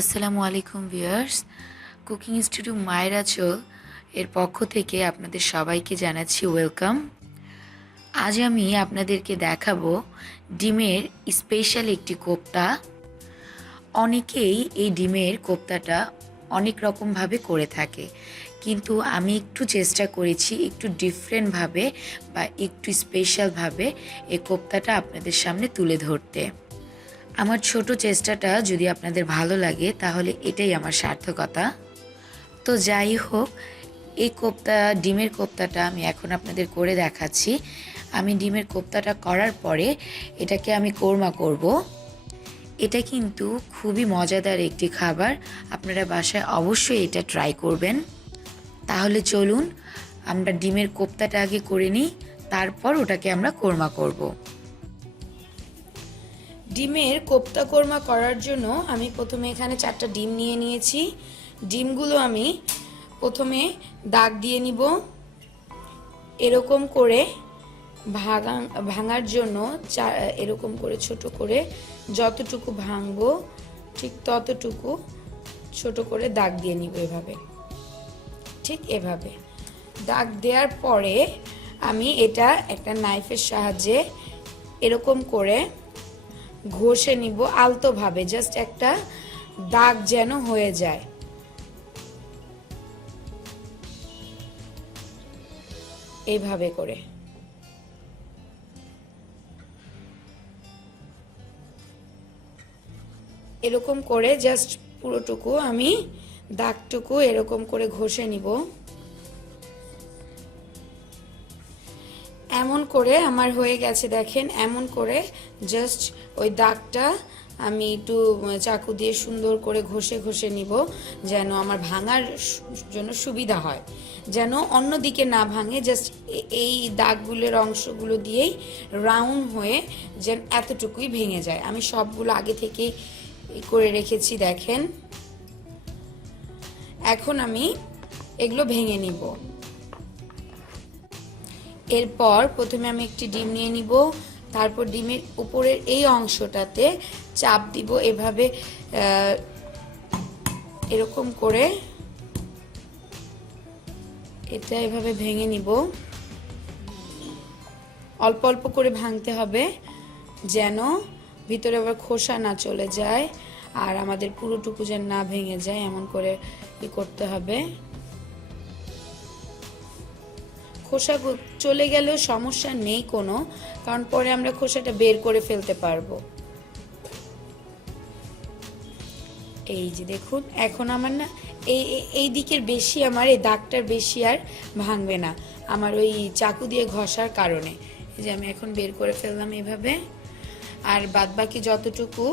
আসসালামু আলাইকুম viewers. Cooking studio মায়ের আঁচল এর পক্ষ থেকে আপনাদের সবাইকে জানাচ্ছি ওয়েলকাম। আজ আমি আপনাদেরকে দেখাবো ডিমের স্পেশাল একটি কোপ্তা। অনেকেই এই ডিমের কোপ্তাটা অনেক রকমভাবে করে থাকে, কিন্তু আমি একটু চেষ্টা করেছি একটু ডিফারেন্টভাবে বা একটু স্পেশালভাবে এই কোপ্তাটা আপনাদের সামনে তুলে ধরতে। আমার ছোট চেষ্টাটা যদি আপনাদের ভালো লাগে, তাহলে এটাই আমার সার্থকতা। তো যাই হোক, এই কোপ্তা, ডিমের কোপ্তাটা আমি এখন আপনাদের করে দেখাচ্ছি। আমি ডিমের কোপ্তাটা করার পরে এটাকে আমি কোরমা করব। এটা কিন্তু খুবই মজাদার একটি খাবার, আপনারা বাসায় অবশ্যই এটা ট্রাই করবেন। তাহলে চলুন, আমরা ডিমের কোপ্তাটা আগে করে নিই, তারপর ওটাকে আমরা কোরমা করব। ডিমের কোপ্তা কোরমা করার জন্য আমি প্রথমে এখানে চারটা ডিম নিয়ে নিয়েছি। ডিমগুলো আমি প্রথমে দাগ দিয়ে নিব। এরকম করে ভাঙা ভাঙার জন্য চা, এরকম করে ছোট করে যতটুকু ভাঙবো, ঠিক ততটুকু ছোট করে দাগ দিয়ে নিব এভাবে। ঠিক এভাবে। দাগ দেওয়ার পরে আমি এটা একটা নাইফের সাহায্যে এরকম করে ঘষে নিব আলতোভাবে জাস্ট একটা দাগ যেন হয়ে যায়। এইভাবে করে। এরকম করে জাস্ট পুরোটুকু আমি দাগটুকু এরকম করে ঘষে নিব। এমন করে আমার হয়ে গেছে, দেখেন, এমন করে জাস্ট ওই দাগটা আমি একটু চাকু দিয়ে সুন্দর করে ঘষে ঘষে নিব যেন আমার ভাঙার জন্য সুবিধা হয়। যেন অন্য দিকে না ভাঙে জাস্ট এই দাগগুলোর অংশগুলো দিয়েই রাউন্ড হয়ে যেন এতটুকুই ভেঙে যায়। আমি সবগুলো আগে থেকেই করে রেখেছি, দেখেন। এখন আমি এগুলো ভেঙে নিব। এরপর প্রথমে আমি একটি ডিম নিয়ে নিব। তারপর ডিমের উপরের এই অংশটাতে চাপ দিব এভাবে এরকম করে। এটা এভাবে ভেঙে নিব। অল্প অল্প করে ভাঙতে হবে যেন ভিতরে আবার খোসা না চলে যায় আর আমাদের পুরোটুকু যেন না ভেঙে যায়, এমন করে করতে হবে। খোসা চলে গেলেও সমস্যা নেই কোনো, কারণ পরে আমরা খোসাটা বের করে ফেলতে পারব। এই যে দেখুন, এখন আমার না এই এই দিকের বেশি আমার, এই দাগটার বেশি আর ভাঙবে না। আমার ওই চাকু দিয়ে ঘষার কারণে। যে আমি এখন বের করে ফেললাম এভাবে। আর বাদ বাকি যতটুকু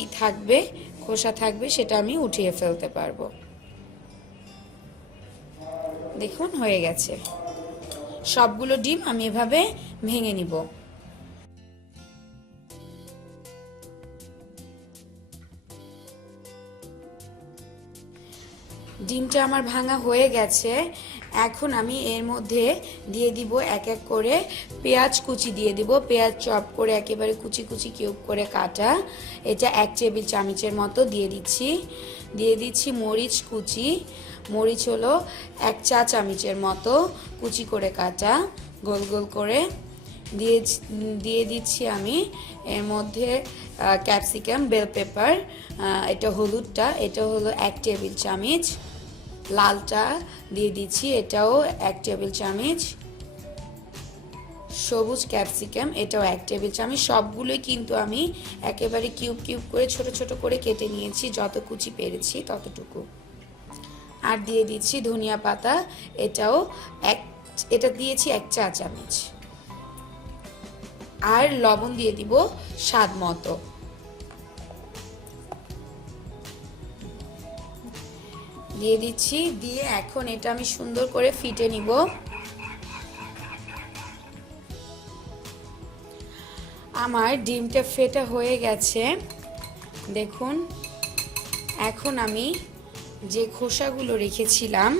ই থাকবে, খোসা থাকবে, সেটা আমি উঠিয়ে ফেলতে পারব। দেখুন, হয়ে গেছে। সবগুলো ডিম আমি এভাবে ভেঙে নিব। ডিমটা আমার ভাঙা হয়ে গেছে। এখন আমি এর মধ্যে দিয়ে দিব এক এক করে পেঁয়াজ কুচি দিয়ে দিব। পেঁয়াজ চপ করে একেবারে কুচি কুচি কিউব করে কাটা। এটা এক টেবিল চামচের মতো দিয়ে দিচ্ছি। দিয়ে দিচ্ছি মরিচ কুচি। মরিচ হলো এক চা চামিচের মতো, কুচি করে কাটা গোল গোল করে। দিয়ে দিয়ে দিচ্ছি আমি এর মধ্যে ক্যাপসিকাম, বেল পেপার এটা হলুদটা, এটা হলো এক টেবিল চামচ। লালটা দিয়ে দিচ্ছি, এটাও এক টেবিল চামচ। সবুজ ক্যাপসিকাম, এটাও এক টেবিল চামচ। সবগুলোই কিন্তু আমি একেবারে কিউব কিউব করে, ছোট ছোট করে কেটে নিয়েছি, যত কুচি পেরেছি ততটুকু। আর দিয়ে দিচ্ছি ধনিয়া পাতা, এটাও এক, এটা দিয়েছি এক চা চামচ। আর লবণ দিয়ে দিব স্বাদ মতো। দিয়ে দিচ্ছি, দিয়ে এখন এটা আমি সুন্দর করে ফিটে নিব। আমার ডিমটা ফেটা হয়ে গেছে। দেখুন, এখন আমি যে খোসাগুলো রেখেছিলাম,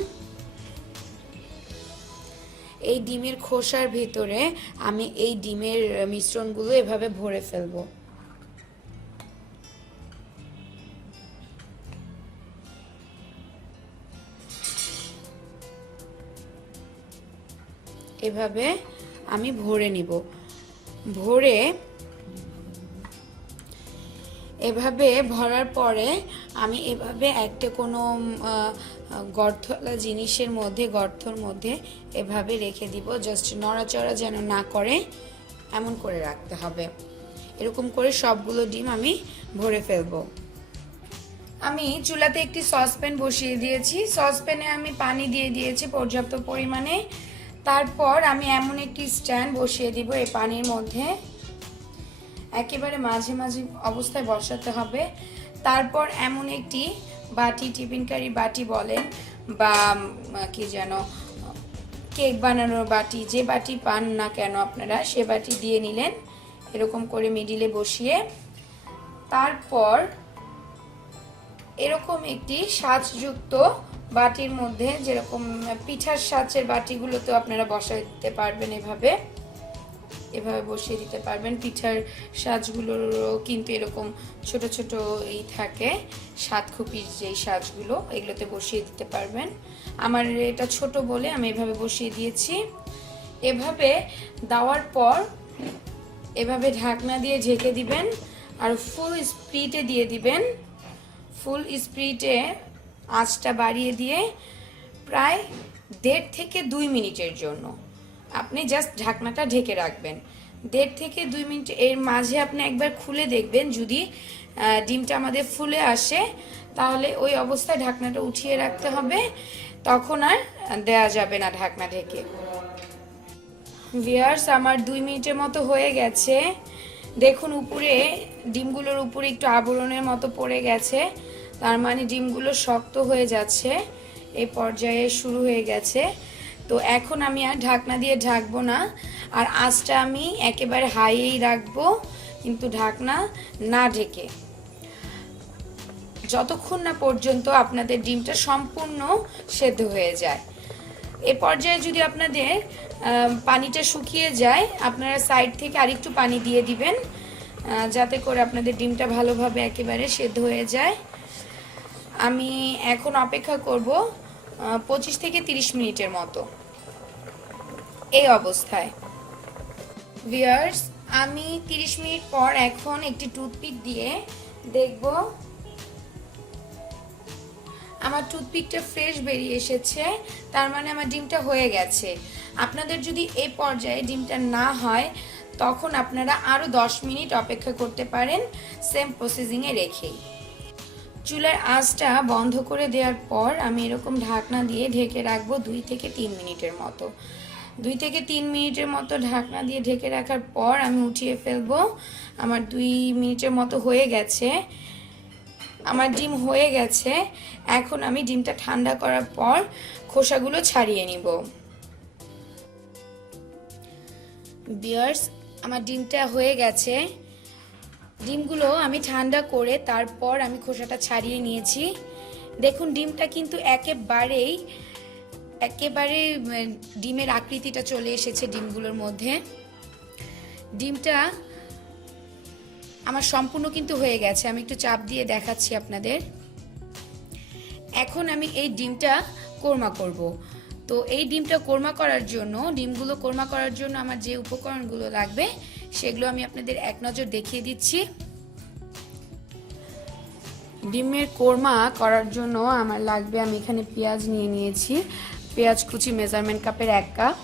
এই ডিমের খোসার ভিতরে আমি এই ডিমের মিশ্রণগুলো এভাবে ভরে ফেলব। এভাবে আমি ভরে নিব। ভরে এভাবে ভরার পরে আমি এভাবে একটা কোনো গর্তওয়ালা জিনিসের মধ্যে, গর্তর মধ্যে এভাবে রেখে দিব। জাস্ট নড়াচড়া যেন না করে, এমন করে রাখতে হবে। এরকম করে সবগুলো ডিম আমি ভরে ফেলব। আমি চুলাতে একটি সসপ্যান বসিয়ে দিয়েছি। সসপ্যানে আমি পানি দিয়ে দিয়েছি পর্যাপ্ত পরিমাণে। তারপর আমি এমন একটি স্ট্যান্ড বসিয়ে দিব এই পানির মধ্যে। একেবারে মাঝে মাঝে অবস্থায় বসাতে হবে। তারপর এমন একটি বাটি টিফিন কারি বাটি বলেন, বা কি যেন, কেক বানানোর বাটি, যে বাটি পান না কেন আপনারা, সে বাটি দিয়ে নিলেন, এরকম করে মিডিলে বসিয়ে, তারপর এরকম একটি সাজযুক্ত বাটির মধ্যে, যেরকম পিঠার সাজের বাটিগুলোতে আপনারা বসাই দিতে পারবেন এভাবে। এভাবে বসিয়ে দিতে পারবেন। পিঠার সাজগুলোরও কিন্তু এরকম ছোট ছোট এই থাকে, সাতখুপির যেই সাজগুলো, এগুলোতে বসিয়ে দিতে পারবেন। আমার এটা ছোট বলে আমি এভাবে বসিয়ে দিয়েছি। এভাবে দেওয়ার পর এভাবে ঢাকনা দিয়ে ঢেকে দিবেন আর ফুল স্পিডে দিয়ে দিবেন। ফুল স্পিডে আঁচটা বাড়িয়ে দিয়ে প্রায় দেড় থেকে দুই মিনিটের জন্য। আপনি জাস্ট ঢাকনাটা ঢেকে রাখবেন। দেড় থেকে দুই মিনিট এর মাঝে আপনি একবার খুলে দেখবেন, যদি ডিমটা আমাদের ফুলে আসে, তাহলে ওই অবস্থায় ঢাকনাটা উঠিয়ে রাখতে হবে। তখন আর দেয়া যাবে না ঢাকনা ঢেকে। ভিয়ার্স আমার দুই মিনিটের মতো হয়ে গেছে। দেখুন, উপরে ডিমগুলোর উপরে একটু আবরণের মতো পড়ে গেছে। তার মানে ডিমগুলো শক্ত হয়ে যাচ্ছে। এই পর্যায়ে শুরু হয়ে গেছে। তো এখন আমি আর ঢাকনা দিয়ে ঢাকবো না। আর আঁচটা আমি একেবারে হাইয়েই রাখব, কিন্তু ঢাকনা না ঢেকে। যতক্ষণ না পর্যন্ত আপনাদের ডিমটা সম্পূর্ণ সেদ্ধ হয়ে যায়। এ পর্যায়ে যদি আপনাদের পানিটা শুকিয়ে যায়, আপনারা সাইড থেকে আরেকটু পানি দিয়ে দিবেন যাতে করে আপনাদের ডিমটা ভালোভাবে একেবারে সেদ্ধ হয়ে যায়। আমি এখন অপেক্ষা করব পঁচিশ থেকে তিরিশ মিনিটের মতো। এই অবস্থায়। ভিয়ার্স আমি তিরিশ মিনিট পর এখন একটি টুথপিক দিয়ে দেখব। আমার টুথপিকটা ফ্রেশ বেরিয়ে এসেছে, তার মানে আমার ডিমটা হয়ে গেছে। আপনাদের যদি এই পর্যায়ে ডিমটা না হয়, তখন আপনারা আরও দশ মিনিট অপেক্ষা করতে পারেন সেম প্রসেসিংয়ে রেখেই। চুলার আঁচটা বন্ধ করে দেওয়ার পর আমি এরকম ঢাকনা দিয়ে ঢেকে রাখব দুই থেকে তিন মিনিটের মতো। দুই থেকে তিন মিনিটের মতো ঢাকনা দিয়ে ঢেকে রাখার পর আমি উঠিয়ে ফেলব। আমার দুই মিনিটের মতো হয়ে গেছে। আমার ডিম হয়ে গেছে। এখন আমি ডিমটা ঠান্ডা করার পর খোসাগুলো ছাড়িয়ে নিব। বিয়ার্স, আমার ডিমটা হয়ে গেছে। ডিমগুলো আমি ঠান্ডা করে তারপর আমি খোসাটা ছাড়িয়ে নিয়েছি। দেখুন, ডিমটা কিন্তু একেবারেই একেবারে ডিমের আকৃতিটা চলে এসেছে ডিমগুলোর মধ্যে। ডিমটা আমার সম্পূর্ণ কিন্তু হয়ে গেছে। আমি একটু চাপ দিয়ে দেখাচ্ছি আপনাদের। এখন আমি এই ডিমটা কোরমা করব। তো এই ডিমটা কোরমা করার জন্য, ডিমগুলো কোরমা করার জন্য আমার যে উপকরণগুলো লাগবে, সেগুলো আমি আপনাদের এক নজর দেখিয়ে দিচ্ছি। ডিমের কোরমা করার জন্য আমার লাগবে, আমি এখানে পেঁয়াজ নিয়ে নিয়েছি। পেঁয়াজ কুচি মেজারমেন্ট কাপের এক কাপ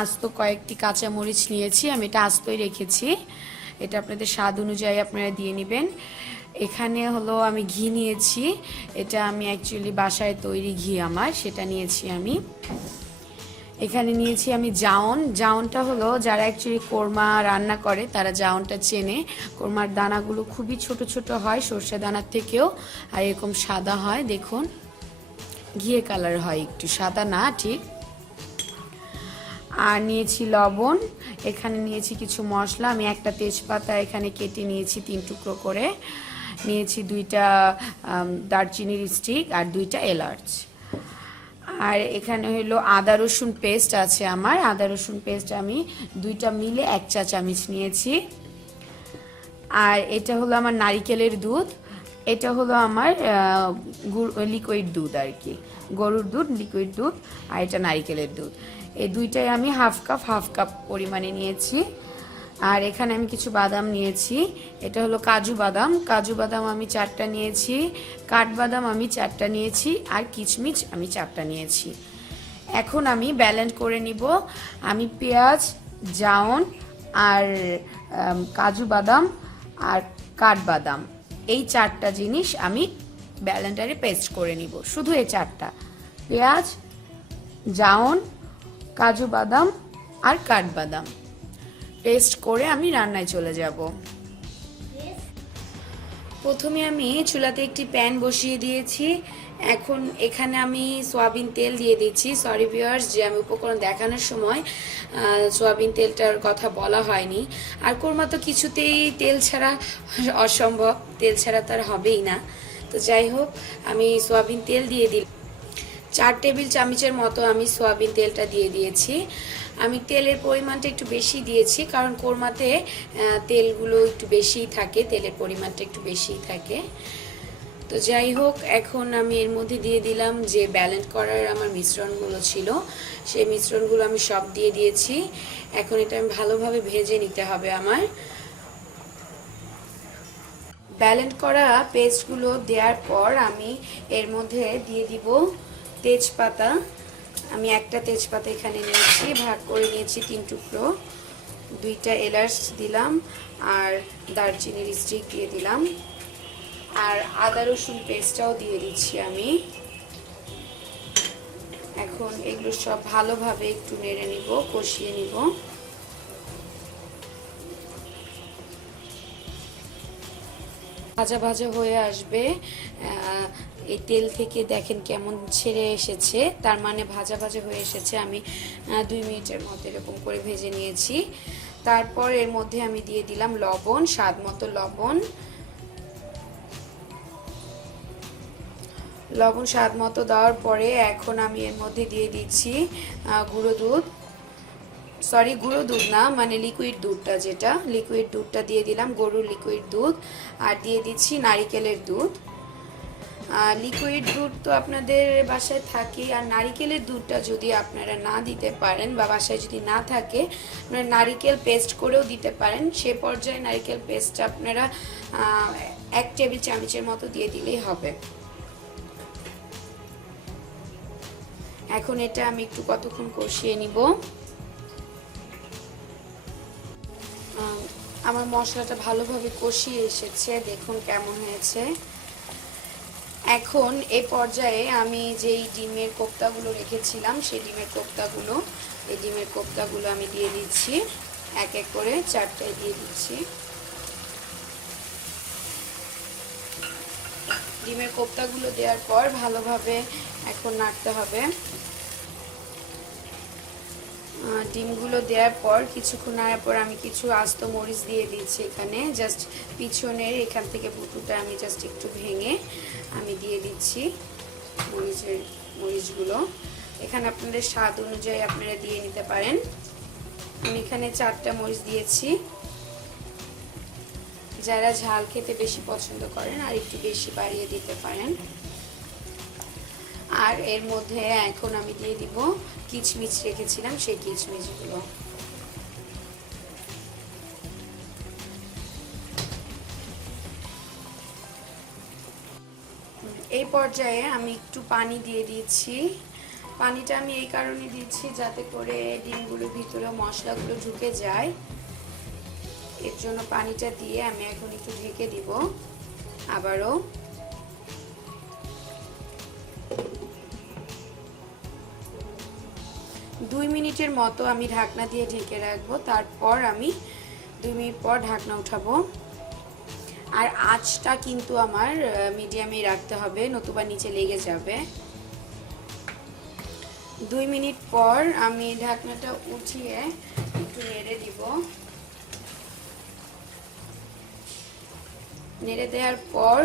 আস্ত কয়েকটি কাঁচা মরিচ নিয়েছি, আমি এটা আস্তই রেখেছি। এটা আপনাদের স্বাদ অনুযায়ী আপনারা দিয়ে নেবেন। এখানে হলো আমি ঘি নিয়েছি, এটা আমি অ্যাকচুয়ালি বাসায় তৈরি ঘি আমার, সেটা নিয়েছি আমি। এখানে নিয়েছি আমি জাউন। জাউনটা হলো যারা অ্যাকচুয়ালি কোরমা রান্না করে, তারা জাউনটা চেনে। কোরমার দানাগুলো খুবই ছোট ছোট হয়, সর্ষে দানার থেকেও, আর এরকম সাদা হয়, দেখুন। ঘিয়ে কালার হয়, একটু সাদা না, ঠিক। আর নিয়েছি লবণ, এখানে নিয়েছি কিছু মশলা, আমি একটা তেজপাতা এখানে কেটে নিয়েছি তিন টুকরো করে। নিয়েছি দুইটা দারচিনির স্টিক আর দুইটা এলাচ। আর এখানে হলো আদা রসুন পেস্ট আছে আমার। আদা রসুন পেস্ট আমি দুইটা মিলে এক চা চামচ নিয়েছি। আর এটা হলো আমার নারিকেলের দুধ। এটা হলো আমার লিকুইড দুধ আর কি। গরুর দুধ লিকুইড দুধ, আর এটা নারিকেলের দুধ। এই দুইটাই আমি হাফ কাপ হাফ কাপ পরিমাণে নিয়েছি। আর এখানে আমি কিছু বাদাম নিয়েছি। এটা হলো কাজু বাদাম। কাজু বাদাম আমি চারটা নিয়েছি। কাঠবাদাম আমি চারটা নিয়েছি। আর কিচমিচ আমি চারটা নিয়েছি। এখন আমি ব্যালেন্স করে নিব। আমি পেঁয়াজ, জাউন আর কাজু বাদাম আর কাঠবাদাম। এই চারটা জিনিস আমি ব্যালেন্ডারে পেস্ট করে নিব। শুধু এই চারটা। পেঁয়াজ, জাউন, কাজু বাদাম আর কাঠবাদাম। পেস্ট করে আমি রান্নায় চলে যাব। প্রথমে আমি চুলাতে একটি প্যান বসিয়ে দিয়েছি। এখন এখানে আমি সোয়াবিন তেল দিয়ে দিচ্ছি। সরি ভিউয়ার্স যে আমি উপকরণ দেখানোর সময় সোয়াবিন তেলটার কথা বলা হয়নি। আর কোরমা তো কিছুতেই তেল ছাড়া অসম্ভব, তেল ছাড়া তার হবেই না। তো যাই হোক, আমি সোয়াবিন তেল দিয়ে দিই চার টেবিল চামচের মতো আমি সোয়াবিন তেলটা দিয়ে দিয়েছি। আমি তেলের পরিমাণটা একটু বেশি দিয়েছি, কারণ কোরমাতে তেলগুলো একটু বেশিই থাকে, তেলের পরিমাণটা একটু বেশিই থাকে। তো যাই হোক, এখন আমি এর মধ্যে দিয়ে দিলাম যে ব্যালেন্স করার আমার মিশ্রণগুলো ছিল। সেই মিশ্রণগুলো আমি সব দিয়ে দিয়েছি। এখন এটা আমি ভালোভাবে ভেজে নিতে হবে আমার। ব্যালেন্স করা পেস্টগুলো দেওয়ার পর আমি এর মধ্যে দিয়ে দিব তেজপাতা। আমি একটা তেজপাতা এখানে নিয়েছি, ভাগ করে নিয়েছি তিন টুকরো। দুইটা এলাচ দিলাম আর দারচিনির স্টিক দিয়ে দিলাম। আর আদা রসুন পেস্টটাও দিয়ে দিচ্ছি আমি। এখন এগুলো সব ভালোভাবে একটু নেড়ে নিব, কষিয়ে নিব। ভাজা ভাজা হয়ে আসবে। এই তেল থেকে দেখেন কেমন ছেড়ে এসেছে। তার মানে ভাজা ভাজা হয়ে এসেছে। আমি দুই মিনিটের মতো এরকম করে ভেজে নিয়েছি। তারপর এর মধ্যে আমি দিয়ে দিলাম লবণ, স্বাদ মতো লবণ। লবণ স্বাদ মতো দেওয়ার পরে এখন আমি এর মধ্যে দিয়ে দিচ্ছি গুঁড়ো দুধ। সরি গুঁড়ো দুধ না মানে লিকুইড দুধটা যেটা। লিকুইড দুধটা দিয়ে দিলাম, গরুর লিকুইড দুধ। আর দিয়ে দিচ্ছি নারিকেলের দুধ। লিকুইড দুধ তো আপনাদের বাসায় থাকে আর নারিকেলের দুধটা যদি আপনারা না দিতে পারেন বা বাসায় যদি না থাকে, আপনারা নারিকেল পেস্ট করেও দিতে পারেন। সে পর্যায়ে নারিকেল পেস্টটা আপনারা এক টেবিল চামচের মতো দিয়ে দিলেই হবে। এখন এটা আমি একটু কতক্ষণ কষিয়ে নিব? আমার মশলাটা ভালোভাবে কষিয়ে এসেছে, দেখুন কেমন হয়েছে। এখন এই পর্যায়ে আমি যেই ডিমের কোপ্তাগুলো রেখেছিলাম, সেই ডিমের কোপ্তাগুলো, এই ডিমের কোপ্তাগুলো আমি দিয়ে দিচ্ছি। এক এক করে চারটায় দিয়ে দিচ্ছি। ডিমের কোপ্তাগুলো দেওয়ার পর ভালোভাবে এখন নাড়তে হবে। ডিমগুলো দেওয়ার পর কিছুক্ষণ নাড়ার পর আমি কিছু আস্ত মরিচ দিয়ে দিচ্ছি এখানে। জাস্ট পিছনের এখান থেকে বুটুটা আমি জাস্ট একটু ভেঙে আমি দিয়ে দিচ্ছি মরিচের, মরিচগুলো। এখানে আপনাদের স্বাদ অনুযায়ী আপনারা দিয়ে নিতে পারেন। আমি এখানে চারটা মরিচ দিয়েছি। যারা ঝাল খেতে বেশি পছন্দ করেন আর একটু বেশি বাড়িয়ে দিতে পারেন। আর এর মধ্যে এখন আমি দিয়ে দিব কিচমিচ রেখেছিলাম, সেই কিচমিচগুলো। এই পর্যায়ে আমি একটু পানি দিয়ে দিচ্ছি। পানিটা আমি এই কারণে দিচ্ছি যাতে করে ডিমগুলোর ভিতরে মশলাগুলো ঢুকে যায়। এর জন্য পানিটা দিয়ে আমি এখন একটু ঢেকে দিব। আবারও দুই মিনিটের মতো আমি ঢাকনা দিয়ে ঢেকে রাখব, তারপর আমি দুই মিনিট পর ঢাকনা উঠাবো। আর আঁচটা কিন্তু আমার মিডিয়ামেই রাখতে হবে, নতুবা নিচে লেগে যাবে। দুই মিনিট পর আমি ঢাকনাটা উঠিয়ে একটু নেড়ে দিব। নেড়ে দেওয়ার পর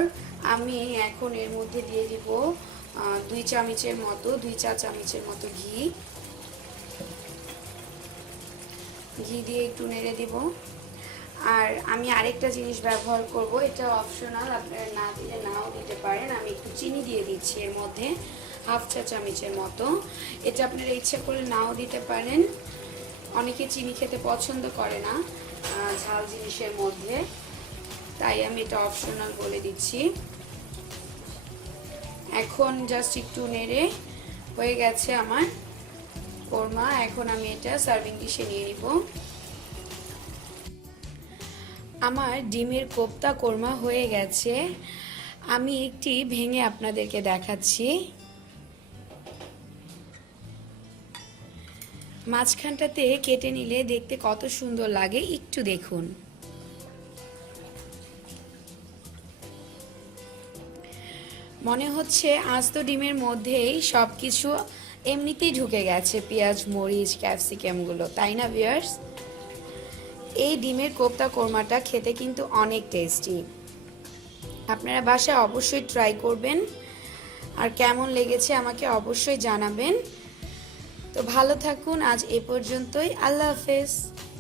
আমি এখন এর মধ্যে দিয়ে দিব দুই চামচের মতো, দুই চা চামচের মতো ঘি। ঘি দিয়ে একটু নেড়ে দিব। আর আমি আরেকটা জিনিস ব্যবহার করব, এটা অপশনাল আপনারা না দিলে নাও দিতে পারেন। আমি একটু চিনি দিয়ে দিচ্ছি এর মধ্যে, হাফ চা চামচের মতো। এটা আপনারা ইচ্ছা করলে নাও দিতে পারেন। অনেকে চিনি খেতে পছন্দ করে না ঝাল জিনিসের মধ্যে। তাই আমি এটা অপশনাল বলে দিচ্ছি। এখন জাস্ট একটু নেড়ে, হয়ে গেছে আমার কোরমা, এখন আমি এটা সার্ভিং ডিশে নিয়ে নিব। আমার ডিমের কোপ্তা কোরমা হয়ে গেছে। আমি একটি ভেঙে আপনাদেরকে দেখাচ্ছি। মাঝখানটাতে কেটে নিলে দেখতে কত সুন্দর লাগে, একটু দেখুন। মনে হচ্ছে আস্ত ডিমের মধ্যেই সব কিছু এমনিতেই ঢুকে গেছে, পেঁয়াজ, মরিচ ক্যাপসিকামগুলো তাই না ভিয়ার্স এই ডিমের কোপ্তা কোরমাটা খেতে কিন্তু অনেক টেস্টি আপনারা বাসায় অবশ্যই ট্রাই করবেন। আর কেমন লেগেছে আমাকে অবশ্যই জানাবেন। তো ভালো থাকুন, আজ এ পর্যন্তই। আল্লাহ হাফেজ।